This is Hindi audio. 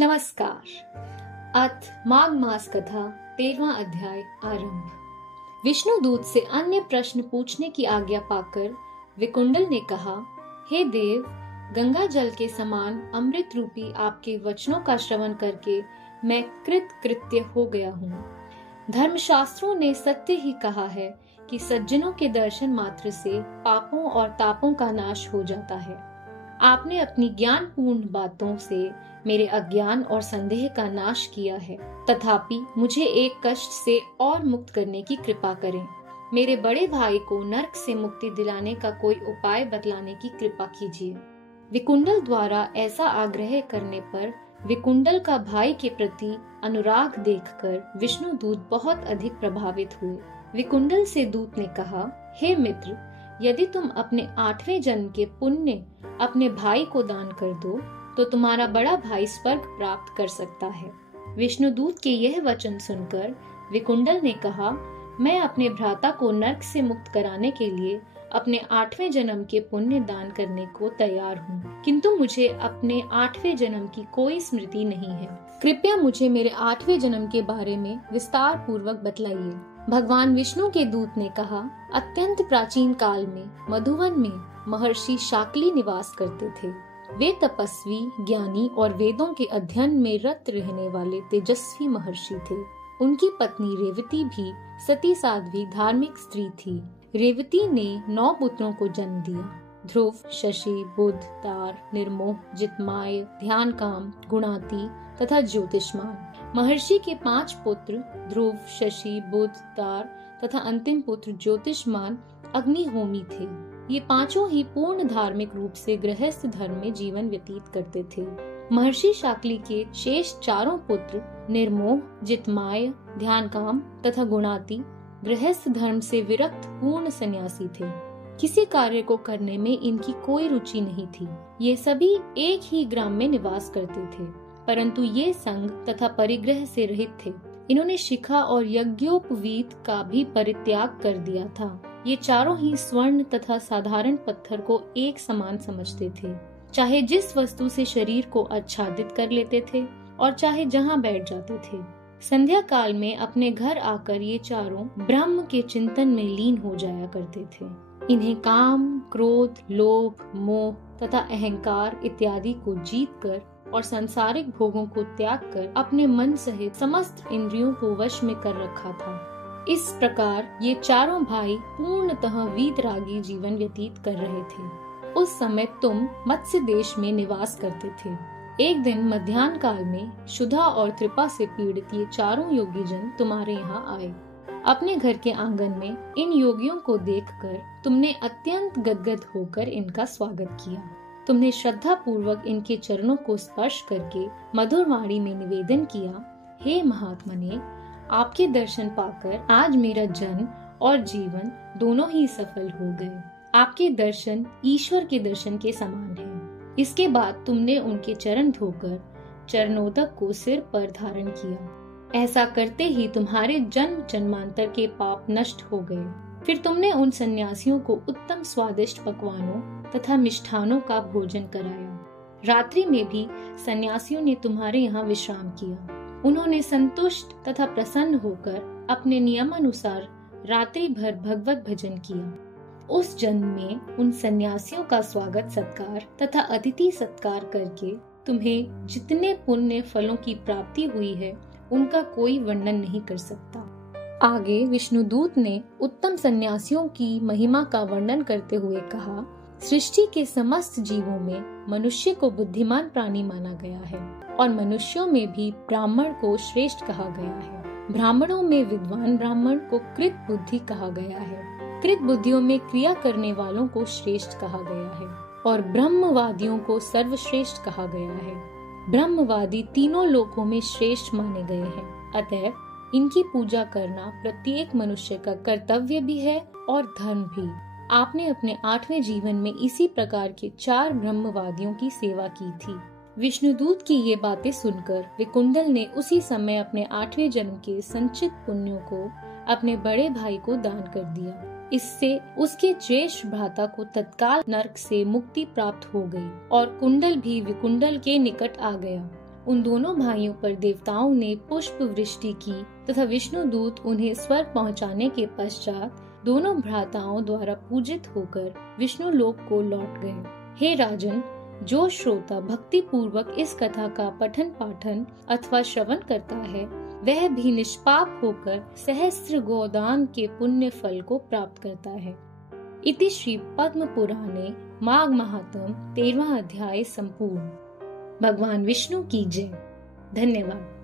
नमस्कार। अथ माघ मास कथा 13वां अध्याय आरंभ। विष्णुदूत से अन्य प्रश्न पूछने की आज्ञा पाकर विकुंडल ने कहा, हे देव, गंगा जल के समान अमृत रूपी आपके वचनों का श्रवण करके मैं कृतकृत्य हो गया हूँ। धर्मशास्त्रों ने सत्य ही कहा है कि सज्जनों के दर्शन मात्र से पापों और तापों का नाश हो जाता है। आपने अपनी ज्ञानपूर्ण बातों से मेरे अज्ञान और संदेह का नाश किया है, तथापि मुझे एक कष्ट से और मुक्त करने की कृपा करें। मेरे बड़े भाई को नरक से मुक्ति दिलाने का कोई उपाय बतलाने की कृपा कीजिए। विकुंडल द्वारा ऐसा आग्रह करने पर विकुंडल का भाई के प्रति अनुराग देखकर विष्णुदूत बहुत अधिक प्रभावित हुए। विकुंडल से दूत ने कहा, हे मित्र, यदि तुम अपने 8वें जन्म के पुण्य अपने भाई को दान कर दो तो तुम्हारा बड़ा भाई स्वर्ग प्राप्त कर सकता है। विष्णुदूत के यह वचन सुनकर विकुंडल ने कहा, मैं अपने भ्राता को नरक से मुक्त कराने के लिए अपने 8वें जन्म के पुण्य दान करने को तैयार हूँ, किंतु मुझे अपने 8वें जन्म की कोई स्मृति नहीं है। कृपया मुझे मेरे 8वें जन्म के बारे में विस्तार पूर्वक बतलाइए। भगवान विष्णु के दूत ने कहा, अत्यंत प्राचीन काल में मधुवन में महर्षि शाक्ली निवास करते थे। वे तपस्वी, ज्ञानी और वेदों के अध्ययन में रत रहने वाले तेजस्वी महर्षि थे। उनकी पत्नी रेवती भी सती साध्वी धार्मिक स्त्री थी। रेवती ने 9 पुत्रों को जन्म दिया। ध्रुव, शशि, बुध, तार, निर्मोह, जितमाय, ध्यानकाम, गुणाती तथा ज्योतिष्मान। महर्षि के 5 पुत्र ध्रुव, शशि, बुध, तार तथा अंतिम पुत्र ज्योतिष्मान अग्निहोमी थे। ये पांचों ही पूर्ण धार्मिक रूप से गृहस्थ धर्म में जीवन व्यतीत करते थे। महर्षि शाक्ली के शेष 4 पुत्र निर्मोह, जितमाय, ध्यानकाम तथा गुणाती गृहस्थ धर्म से विरक्त पूर्ण सन्यासी थे। किसी कार्य को करने में इनकी कोई रुचि नहीं थी। ये सभी एक ही ग्राम में निवास करते थे, परंतु ये संग तथा परिग्रह से रहित थे। इन्होंने शिखा और यज्ञोपवीत का भी परित्याग कर दिया था। ये चारों ही स्वर्ण तथा साधारण पत्थर को एक समान समझते थे। चाहे जिस वस्तु से शरीर को आच्छादित कर लेते थे और चाहे जहाँ बैठ जाते थे। संध्या काल में अपने घर आकर ये चारों ब्रह्म के चिंतन में लीन हो जाया करते थे। इन्हें काम, क्रोध, लोभ, मोह तथा अहंकार इत्यादि को जीतकर और सांसारिक भोगों को त्याग कर अपने मन सहित समस्त इंद्रियों को वश में कर रखा था। इस प्रकार ये चारों भाई पूर्णतः वीतरागी जीवन व्यतीत कर रहे थे। उस समय तुम मत्स्य देश में निवास करते थे। एक दिन मध्याह्न काल में क्षुधा और त्रिपा से पीड़ित ये चारों योगी जन तुम्हारे यहाँ आए। अपने घर के आंगन में इन योगियों को देखकर तुमने अत्यंत गदगद होकर इनका स्वागत किया। तुमने श्रद्धा पूर्वक इनके चरणों को स्पर्श करके मधुर वाणी में निवेदन किया, हे महात्मने, आपके दर्शन पाकर आज मेरा जन्म और जीवन दोनों ही सफल हो गए। आपके दर्शन ईश्वर के दर्शन के समान हैं। इसके बाद तुमने उनके चरण धोकर चरणोदक को सिर पर धारण किया। ऐसा करते ही तुम्हारे जन्म जन्मांतर के पाप नष्ट हो गए। फिर तुमने उन सन्यासियों को उत्तम स्वादिष्ट पकवानों तथा मिष्ठानों का भोजन कराया। रात्रि में भी सन्यासियों ने तुम्हारे यहाँ विश्राम किया। उन्होंने संतुष्ट तथा प्रसन्न होकर अपने नियमानुसार रात्रि भर भगवत भजन किया। उस जन्म में उन सन्यासियों का स्वागत सत्कार तथा अतिथि सत्कार करके तुम्हें जितने पुण्य फलों की प्राप्ति हुई है उनका कोई वर्णन नहीं कर सकता। आगे विष्णुदूत ने उत्तम सन्यासियों की महिमा का वर्णन करते हुए कहा, सृष्टि के समस्त जीवों में मनुष्य को बुद्धिमान प्राणी माना गया है और मनुष्यों में भी ब्राह्मण को श्रेष्ठ कहा गया है। ब्राह्मणों में विद्वान ब्राह्मण को कृत बुद्धि कहा गया है। कृत बुद्धियों में क्रिया करने वालों को श्रेष्ठ कहा गया है और ब्रह्मवादियों को सर्वश्रेष्ठ कहा गया है। ब्रह्मवादी तीनों लोकों में श्रेष्ठ माने गए हैं। अतएव इनकी पूजा करना प्रत्येक मनुष्य का कर्तव्य भी है और धर्म भी। आपने अपने 8वें जीवन में इसी प्रकार के 4 ब्रह्मवादियों की सेवा की थी। विष्णुदूत की ये बातें सुनकर विकुंडल ने उसी समय अपने 8वें जन्म के संचित पुण्यों को अपने बड़े भाई को दान कर दिया। इससे उसके ज्येष्ठ भ्राता को तत्काल नरक से मुक्ति प्राप्त हो गई और कुंडल भी विकुंडल के निकट आ गया। उन दोनों भाइयों पर देवताओं ने पुष्प वृष्टि की तथा विष्णुदूत उन्हें स्वर्ग पहुंचाने के पश्चात दोनों भ्राताओं द्वारा पूजित होकर विष्णु लोक को लौट गए। हे राजन, जो श्रोता भक्ति पूर्वक इस कथा का पठन पाठन अथवा श्रवण करता है, वह भी निष्पाप होकर सहस्त्र गोदान के पुण्य फल को प्राप्त करता है। इति श्री पद्म पुराणे माघ महात्म 13वां अध्याय संपूर्ण। भगवान विष्णु की जय। धन्यवाद।